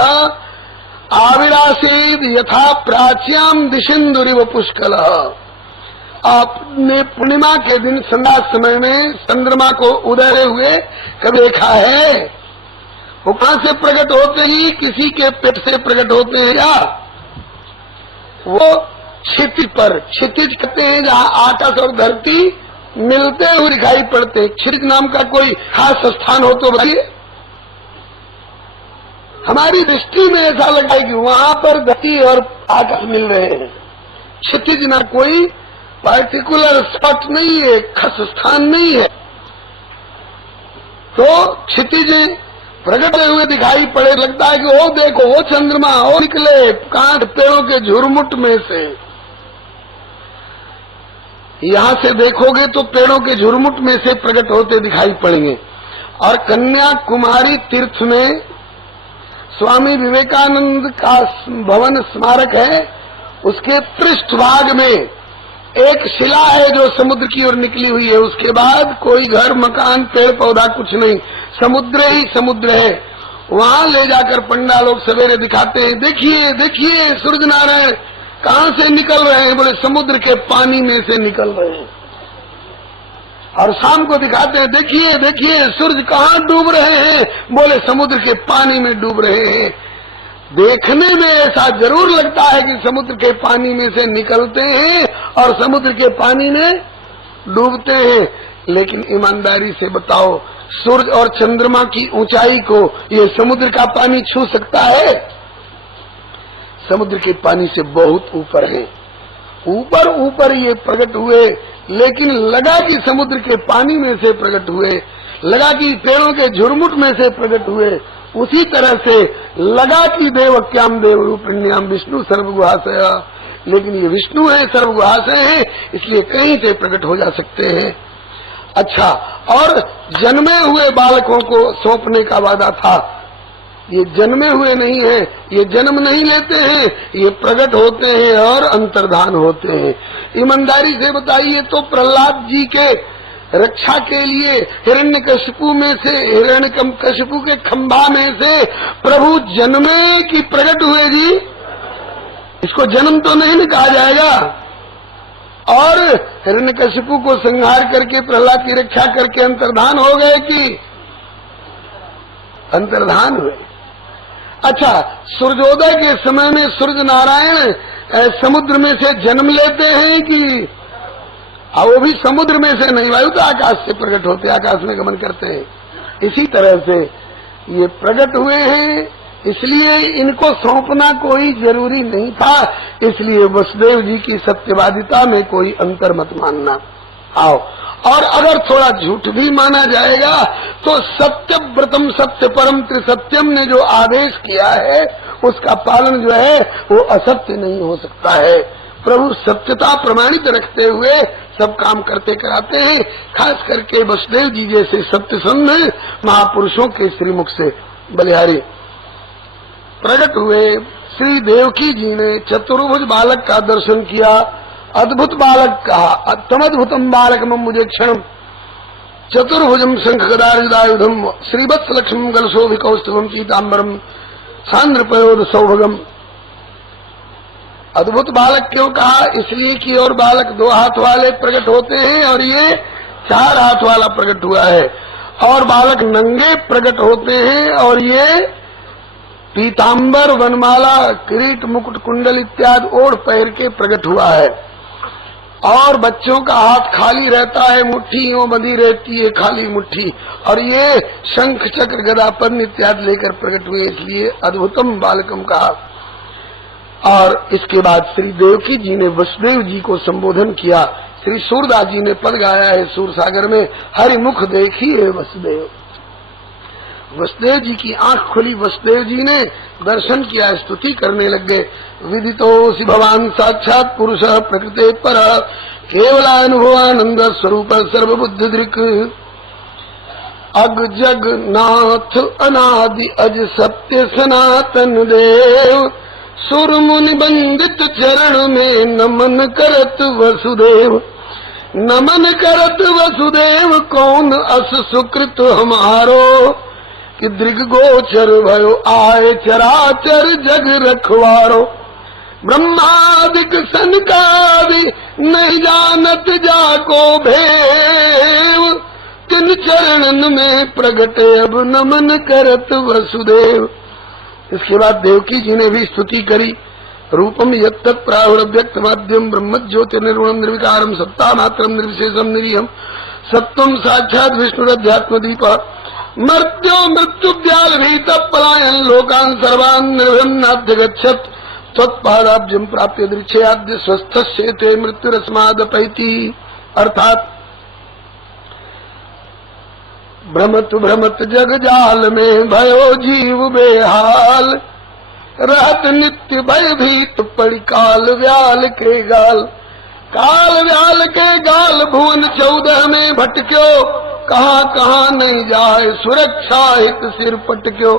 आविरासीद यथा प्राच्याम दिशिंदुरिव पुष्कल। आपने पूर्णिमा के दिन संध्या समय में चंद्रमा को उदय हुए कभी देखा है? वो कहां से प्रकट होते ही किसी के पेट से प्रकट होते हैं या वो क्षितिज पर, क्षितिज कहते हैं जहां आकाश और धरती मिलते हुए दिखाई पड़ते। क्षितिज नाम का कोई खास स्थान हो तो बताइए। हमारी दृष्टि में ऐसा लगता है कि वहां पर धरती और आकाश मिल रहे हैं। क्षितिज ना कोई पार्टिकुलर स्पॉट नहीं है, खास स्थान नहीं है। तो क्षितिज प्रकट हुए दिखाई पड़े, लगता है कि वो देखो वो चंद्रमा वो निकले कांट पेड़ों के झुरमुट में से। यहां से देखोगे तो पेड़ों के झुरमुट में से प्रकट होते दिखाई पड़ेंगे। और कन्याकुमारी तीर्थ में स्वामी विवेकानंद का भवन स्मारक है। उसके पृष्ठभाग में एक शिला है जो समुद्र की ओर निकली हुई है। उसके बाद कोई घर मकान पेड़ पौधा कुछ नहीं, समुद्र ही समुद्र है। वहां ले जाकर पंडा लोग सवेरे दिखाते हैं, देखिए देखिए सूर्य नारायण कहां से निकल रहे हैं बोले समुद्र के पानी में से निकल रहे हैं। और शाम को दिखाते हैं, देखिए देखिए सूर्य कहां डूब रहे हैं बोले समुद्र के पानी में डूब रहे हैं। देखने में ऐसा जरूर लगता है कि समुद्र के पानी में से निकलते हैं और समुद्र के पानी में डूबते हैं, लेकिन ईमानदारी से बताओ सूर्य और चंद्रमा की ऊंचाई को ये समुद्र का पानी छू सकता है? समुद्र के पानी से बहुत ऊपर है। ऊपर ऊपर ये प्रकट हुए, लेकिन लगा कि समुद्र के पानी में से प्रकट हुए, लगा कि पेड़ों के झुरमुट में से प्रकट हुए। उसी तरह से लगा कि देवक्याम देवरूपिण्याम विष्णु सर्वगुहाशय, लेकिन ये विष्णु है सर्वगुहाशय है, इसलिए कहीं से प्रकट हो जा सकते हैं। अच्छा, और जन्मे हुए बालकों को सौंपने का वादा था। ये जन्मे हुए नहीं है, ये जन्म नहीं लेते हैं, ये प्रकट होते हैं और अंतर्धान होते हैं। ईमानदारी से बताइए तो प्रहलाद जी के रक्षा के लिए हिरण्यकशिपु में से, हिरण्यकशिपु के खंभा में से प्रभु जन्मे कि प्रकट हुए जी? इसको जन्म तो नहीं कहा जाएगा। और हिरण्यकशिपु को संहार करके प्रहलाद की रक्षा करके अंतर्धान हो गए कि अंतर्धान हुए। अच्छा, सूर्योदय के समय में सूर्य नारायण समुद्र में से जन्म लेते हैं कि वो भी समुद्र में से नहीं, वायु तो आकाश से प्रकट होते, आकाश में गमन करते हैं। इसी तरह से ये प्रकट हुए हैं, इसलिए इनको सौंपना कोई जरूरी नहीं था। इसलिए वसुदेव जी की सत्यवादिता में कोई अंतर मत मानना। आओ, और अगर थोड़ा झूठ भी माना जाएगा तो सत्य व्रतम सत्य परम त्रिसत्यम ने जो आदेश किया है उसका पालन जो है वो असत्य नहीं हो सकता है। प्रभु सत्यता प्रमाणित रखते हुए सब काम करते कराते हैं। खास करके वसुदेव जी जैसे सत्यसंध महापुरुषों के श्रीमुख से बलिहारी प्रकट हुए। श्री देवकी जी ने चतुर्भुज बालक का दर्शन किया। अद्भुत बालक कहा, अत्यमद्भुतम बालक मम मुझे क्षण चतुर्भुजम शंख गदायुधम श्रीवत्स लक्ष्मण गलशोभिकौस्तुभम पीताम्बरम सांद्र पयोध सौभगम। अद्भुत बालक क्यों कहा? इसलिए कि और बालक 2 हाथ वाले प्रकट होते हैं और ये 4 हाथ वाला प्रकट हुआ है। और बालक नंगे प्रकट होते हैं और ये पीताम्बर वनमाला किरीट मुकुट कुंडल इत्यादि ओढ़ पहन के प्रकट हुआ है। और बच्चों का हाथ खाली रहता है, मुट्ठी यूं बंधी रहती है, खाली मुट्ठी, और ये शंख चक्र गदा पद्म इत्यादि लेकर प्रकट हुए, इसलिए अद्भुतम बालकम कहा। और इसके बाद श्री देवकी जी ने वसुदेव जी को संबोधन किया। श्री सूरदास जी ने पद गाया है सूर सागर में, हरि मुख देखिए वसुदेव। वसुदेव जी की आंख खुली, वसुदेव जी ने दर्शन किया, स्तुति करने लगे। विदितोऽसि भवान साक्षात पुरुष प्रकृते पर केवलानुभवानंद स्वरूप सर्वबुद्धि दृक् अग जग नाथ अनादि अज सत्य सनातन देव सुर मुनि बंदित चरण में नमन करत वसुदेव। नमन करत वसुदेव कौन अस सुकृत हमारो कि दृग गोचर भयो आए चराचर जग रखवारो। ब्रह्मादिक सनकादि नहीं जानत जाको भेव तिन चरणन में प्रगटे अब नमन करत वसुदेव। इसके बाद देवकी जी ने भी स्तुति करी। रूपम यत्त प्राहुरव्यक्त माध्यम ब्रह्म ज्योति निर्गुणम निर्विकारम सत्ता मात्रम निर्विशेषम निरीहम सत्वम साक्षात विष्णुरध्यात्म दीप मर्त्यो मृत्यु व्याल भीत पलायन लोकान सर्वान निर्भयम नाद्य गच्छत त्वत्पादाब्जम प्राप्य दृक्षयाद्य स्वस्थस्येते मृत्युरस्मादपैति। अर्थात भ्रमत भ्रमत जग जाल में भयो जीव बेहाल रहत नित्य भयभीत पड़ी काल व्याल के गाल। काल व्याल के गाल भुवन 14 में भटक्यो कहाँ कहाँ नहीं जाए सुरक्षा हित सिर पटक्यो।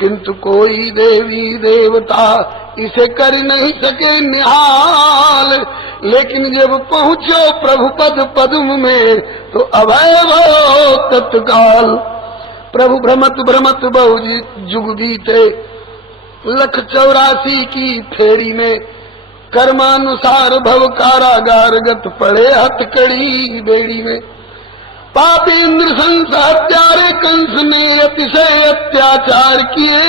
किंतु कोई देवी देवता इसे कर नहीं सके निहाल। लेकिन जब पहुँचो प्रभु पद पद्म में तो अभय भयो तत्काल। प्रभु भ्रमत भ्रमत बहु जुग बीते 184 की फेरी में कर्मानुसार भव कारागार गत पड़े हथकड़ी बेड़ी में। पापी इंद्र संसात्यारे कंस ने अतिशय अत्याचार किए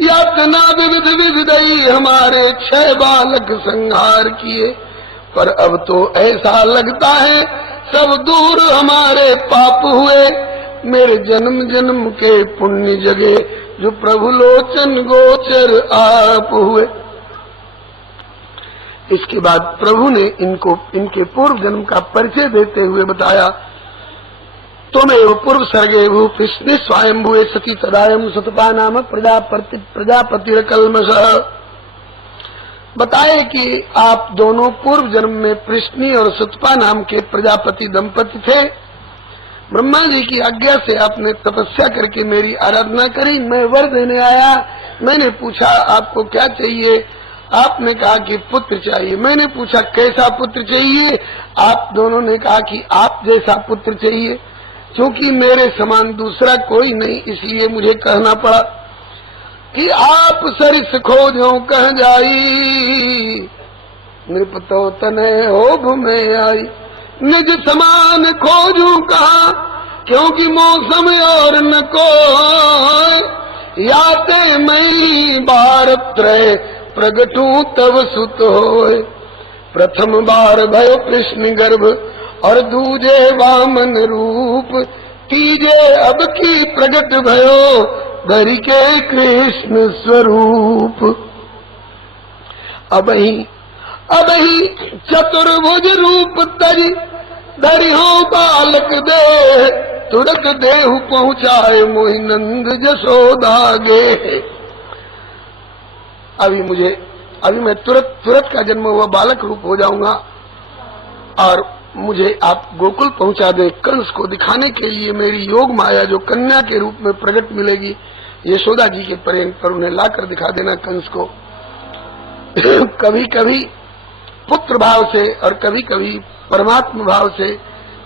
यातना विविध विविधई हमारे 6 बालक संहार किए। पर अब तो ऐसा लगता है सब दूर हमारे पाप हुए मेरे जन्म जन्म के पुण्य जगे जो प्रभु लोचन गोचर आप हुए। इसके बाद प्रभु ने इनको इनके पूर्व जन्म का परिचय देते हुए बताया। त्वमेव पूर्व सर्गे भू कृष्ण स्वयंभुवे सती तदायम सतपा नाम प्रजापति कलमश। बताए कि आप दोनों पूर्व जन्म में पृष्णी और सतपा नाम के प्रजापति दंपति थे। ब्रह्मा जी की आज्ञा से आपने तपस्या करके मेरी आराधना करी। मैं वर देने आया। मैंने पूछा आपको क्या चाहिए? आपने कहा कि पुत्र चाहिए। मैंने पूछा कैसा पुत्र चाहिए? आप दोनों ने कहा कि आप जैसा पुत्र चाहिए। क्योंकि मेरे समान दूसरा कोई नहीं इसलिए मुझे कहना पड़ा कि आप सरिस खोजो कह जाई नृपतो तने होभ में आई। निज समान खोजू कहा क्योंकि मौसम और न कोई याते मई भारत रहे प्रगटू तब सुत होए। प्रथम बार भयो कृष्ण गर्भ और दूजे वामन रूप तीजे अब की प्रगट भयो धरि के कृष्ण स्वरूप। अब ही चतुर्भुज रूप तरी धरि हो बालक दे तुरक देहु पहुँचाए मोहि नंद जसोदा गे। अभी मैं तुरत का जन्म हुआ बालक रूप हो जाऊंगा और मुझे आप गोकुल पहुंचा दे। कंस को दिखाने के लिए मेरी योग माया जो कन्या के रूप में प्रकट मिलेगी यशोदा जी के प्रेम पर उन्हें लाकर दिखा देना कंस को। कभी कभी पुत्र भाव से और कभी कभी परमात्मा भाव से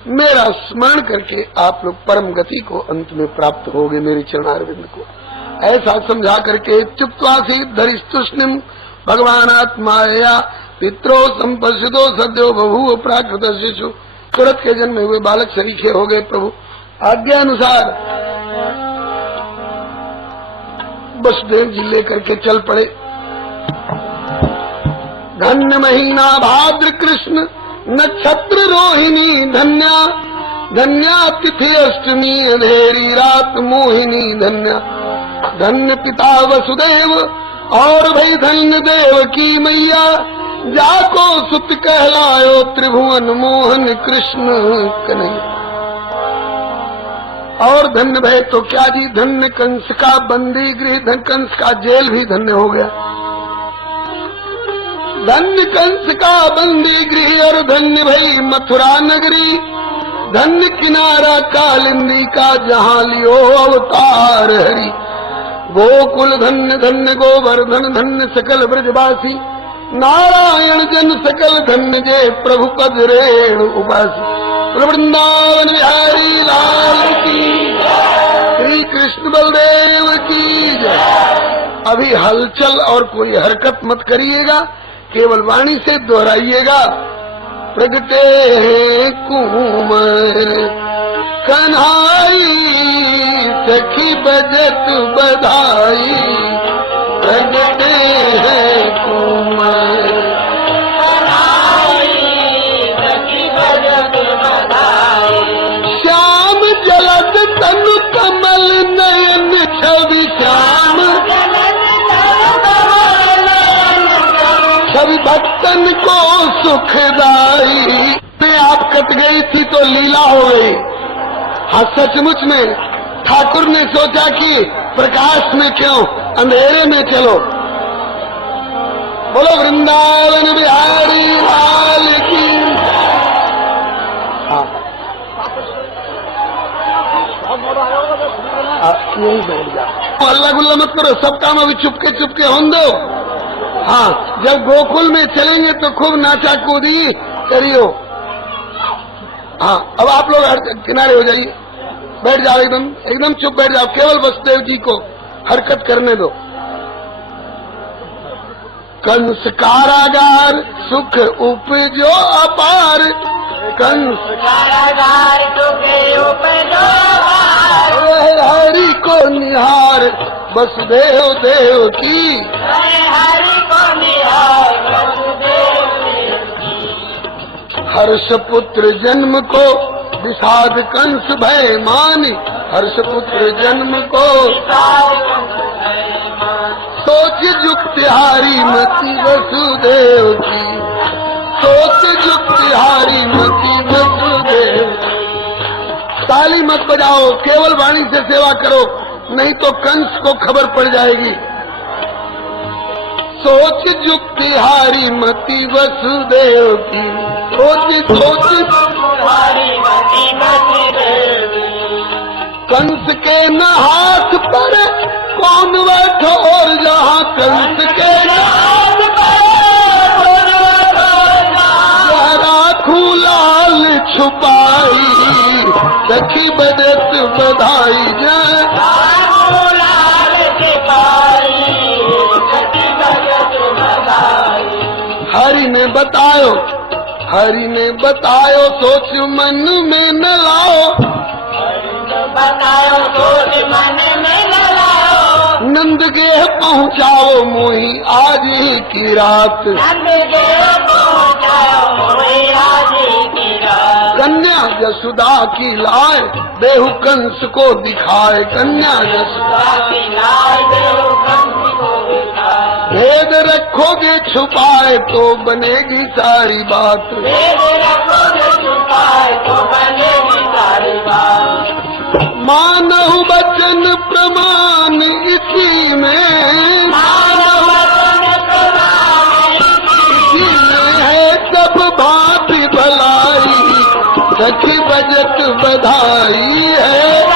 मेरा स्मरण करके आप लोग परम गति को अंत में प्राप्त होगे मेरे चरणारविंद को। ऐसा समझा करके चुप्त्वासी धरिस्तुष्णिम भगवान आत्माया पित्रो संपश्चितो सद्यो बभूव प्राकृत शिशु। तुरंत के जन्म हुए बालक सरीखे हो गए। प्रभु आज्ञा अनुसार वसुदेव जी लेकर के चल पड़े। धन्य महीना भाद्र कृष्ण नक्षत्र रोहिणी धन्या, धन्या तिथि अष्टमी अंधेरी रात मोहिनी धन्या। धन्य पिता वसुदेव और भई धन्य देव की मैया, जाको सुत कहलायो त्रिभुवन मोहन कृष्ण कन्हैया। और धन्य भय तो क्या जी, धन्य कंस का बंदी गृह, धन कंस का जेल भी धन्य हो गया। धन्य कंस का बंदी गृह और धन्य भई मथुरा नगरी, धन्य किनारा कालिंदी का जहाँ लियो अवतार हरि। गोकुल धन्य धन्य गोवर्धन धन्य सकल ब्रजवासी, नारायण जन सकल धन्य जय प्रभु पद रेणु उपासी। वृंदावन बिहारी लाल की, श्री कृष्ण बलदेव की जय। अभी हलचल और कोई हरकत मत करिएगा, केवल वाणी से दोहराइएगा। प्रगटे हैं कुंवर कन्हाई, सखी बजत बधाई। प्रगटे हैं कुंवर कन्हाई, सखी बजत बधाई। श्याम जलद तनु कमल नयन छवि, श्याम सभी भक्तन को सुखदाई। आप कट गई थी तो लीला हो गई। हाँ, सचमुच में ठाकुर ने सोचा कि प्रकाश में क्यों, अंधेरे में चलो। बोलो वृंदावन बिहारी लाल की। यही बैठ जाओ, अल्लाह गुल्ला मत करो, सब काम अभी चुपके चुपके होने दो। हाँ, जब गोकुल में चलेंगे तो खूब नाचा कूदी करियो। हाँ, अब आप लोग किनारे हो जाइए, बैठ जाओ, एकदम एकदम चुप बैठ जाओ, केवल वसुदेव जी को हरकत करने दो। कंस कारागार सुख उपजो अपार, कंस कारागार सुख उपजो अपार। हरि को निहार वसुदेव देव की, हरि को निहार वसुदेव देव की। हर्ष पुत्र जन्म को विषाद कंस भय मानी, हर्ष पुत्र जन्म को सोच जुक्तिहारी मति वसुदेव की, सोच जुक्तिहारी मति वसुदेव। ताली मत बजाओ, केवल वाणी से सेवा करो, नहीं तो कंस को खबर पड़ जाएगी। सोच जुक्तिहारी मति वसुदेव की, सोच सोच जुक्तिहारी मति वसुदेव की। कंस के न हाथ पर कौन बैठो और जहाँ, कंस के न हाथ पर राखू लाल छुपाई, सखी बजत बधाई जय। हरि ने बतायो, हरि ने बतायो सोच मन में न लाओ, बतायो सोच मन में न लाओ। नंद के पहुँचाओ मोही आज ही की रात, नंद के पहुँचाओ मोही आज ही की रात। कन्या यशोदा की लाए बेहू कंस को दिखाए, कन्या यशोदा की लाए बेहू कंस को दिखाए। भेद रखोगे छुपाए तो बनेगी सारी बात, भेद रखोगे छुपाए तो बनेगी सारी बात। मानव वचन प्रमाण इसी में, मानव वचन प्रमाण इसी में है सब भांति भलाई, सखी बजट बधाई है।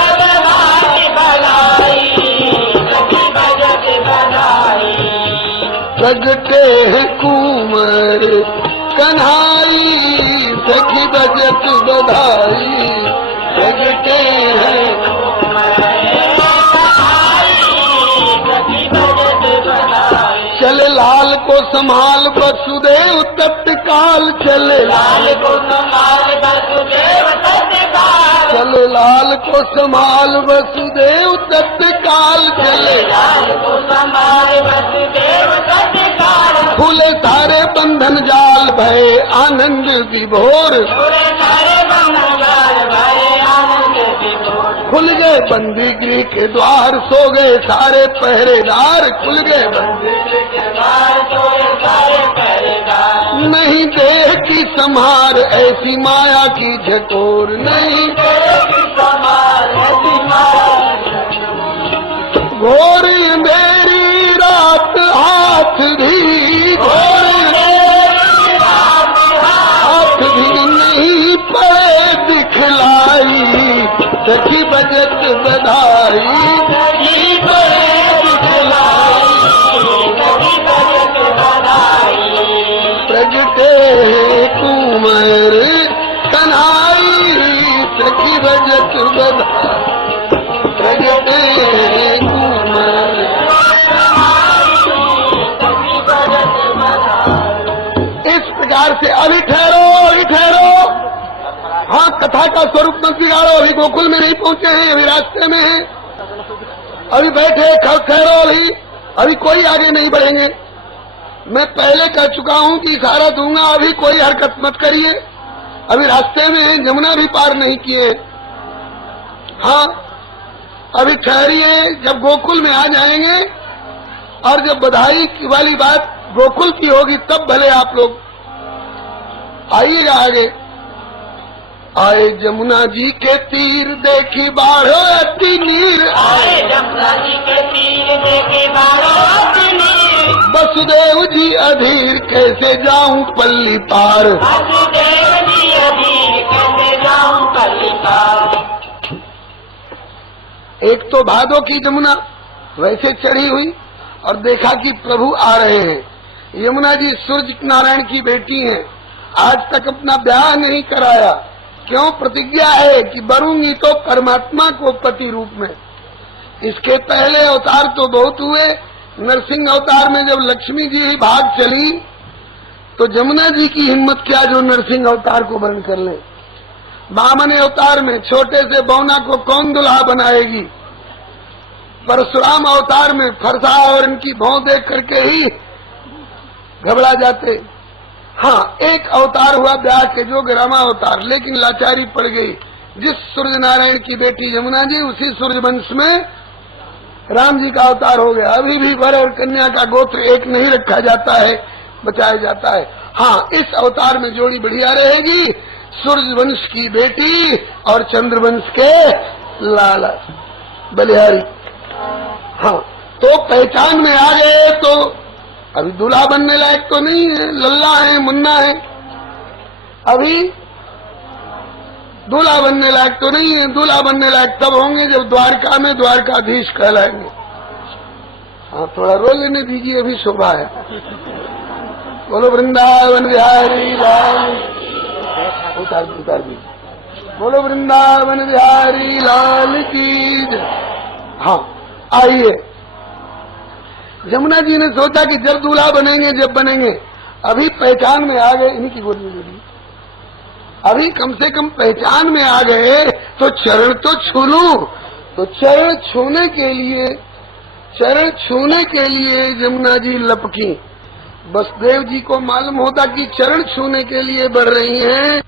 प्रगटे है कुंवर कन्हाई, सखी बजट बधाई। प्रगटे है चले लाल को संभाल वसुदेव तत्काल, चले लाल को संभाल वसुदेव तत्काल, चले लाल को संभाल वसुदेव तत्काल, चले लाल को संभाल वसुदेव तत्काल। खुले सारे बंधन जाल भय आनंद विभोर, खुल गए बंदगी के द्वार, सो गए सारे पहरेदार, खुल गए बंदगी के द्वार, सो गए सारे पहरेदार। नहीं देखी संहार ऐसी माया की झकोर, नहीं देखी संहार ऐसी माया की झकोर। घोर अंधेरी रात हाथ भी, घोर अंधेरी रात हाथ भी नहीं पड़े दिखलाई, सखी बजट बधाई नहीं पड़े दिखलाई, सखी बजट बधाई। प्रगटे कुंवर कन्हाई, सखी बजट बधाई, प्रगटे कुंवर कन्हाई, सखी बजट बधाई। इस प्रकार से अभी ठहरो, अभी ठहरो। हाँ, कथा का स्वरूप मत बिगाड़ो, अभी गोकुल में नहीं पहुंचे हैं, अभी रास्ते में हैं, अभी बैठे ठहरो, अभी कोई आगे नहीं बढ़ेंगे। मैं पहले कह चुका हूं कि इशारा दूंगा, अभी कोई हरकत मत करिए, अभी रास्ते में हैं, जमुना भी पार नहीं किए। हाँ, अभी ठहरिए, जब गोकुल में आ जाएंगे और जब बधाई वाली बात गोकुल की होगी तब भले आप लोग आइएगा आगे। आए जमुना जी के तीर देखी बाढ़ो अति नीर, आए जमुना जी के तीर देखी बाढ़ो अति नीर, वसुदेव जी अधीर कैसे जाऊं पल्ली पार, वसुदेव जी अधीर कैसे जाऊं पल्ली पार। एक तो भादो की जमुना वैसे चढ़ी हुई और देखा कि प्रभु आ रहे हैं। यमुना जी सूर्य नारायण की बेटी हैं, आज तक अपना ब्याह नहीं कराया, क्यों? प्रतिज्ञा है कि बरूंगी तो परमात्मा को पति रूप में। इसके पहले अवतार तो बहुत हुए, नरसिंह अवतार में जब लक्ष्मी जी ही भाग चली तो जमुना जी की हिम्मत क्या जो नरसिंह अवतार को वर्ण कर ले। वामन अवतार में छोटे से बौना को कौन दुल्हा बनाएगी, परशुराम अवतार में फरसा और इनकी भौं देख करके ही घबरा जाते। हाँ, एक अवतार हुआ ब्याह के जो रामा अवतार, लेकिन लाचारी पड़ गई। जिस सूर्य नारायण की बेटी यमुना जी, उसी सूर्य वंश में राम जी का अवतार हो गया। अभी भी वर और कन्या का गोत्र एक नहीं रखा जाता है, बचाया जाता है। हाँ, इस अवतार में जोड़ी बढ़िया रहेगी, सूर्य वंश की बेटी और चंद्र वंश के लाला बलिहारी। हाँ, तो पहचान में आ गए तो अभी दूल्हा बनने लायक तो नहीं है, लल्ला है, मुन्ना है, अभी दूल्हा बनने लायक तो नहीं है। दूल्हा बनने लायक तब होंगे जब द्वारका में द्वारकाधीश कहलाएंगे। हाँ, थोड़ा रो लेने दीजिए, अभी शोभा है। बोलो वृंदावन बिहारी लाल, उतार दीजिए। बोलो वृंदावन बिहारी लाल की जय। हाँ, आइए। यमुना जी ने सोचा कि जब दूल्हा बनेंगे, जब बनेंगे, अभी पहचान में आ गए, इन्हीं की गोद में जोड़ी, अभी कम से कम पहचान में आ गए तो चरण तो छू लूं। तो चरण छूने के लिए यमुना जी लपकी। वसुदेव जी को मालूम होता कि चरण छूने के लिए बढ़ रही हैं।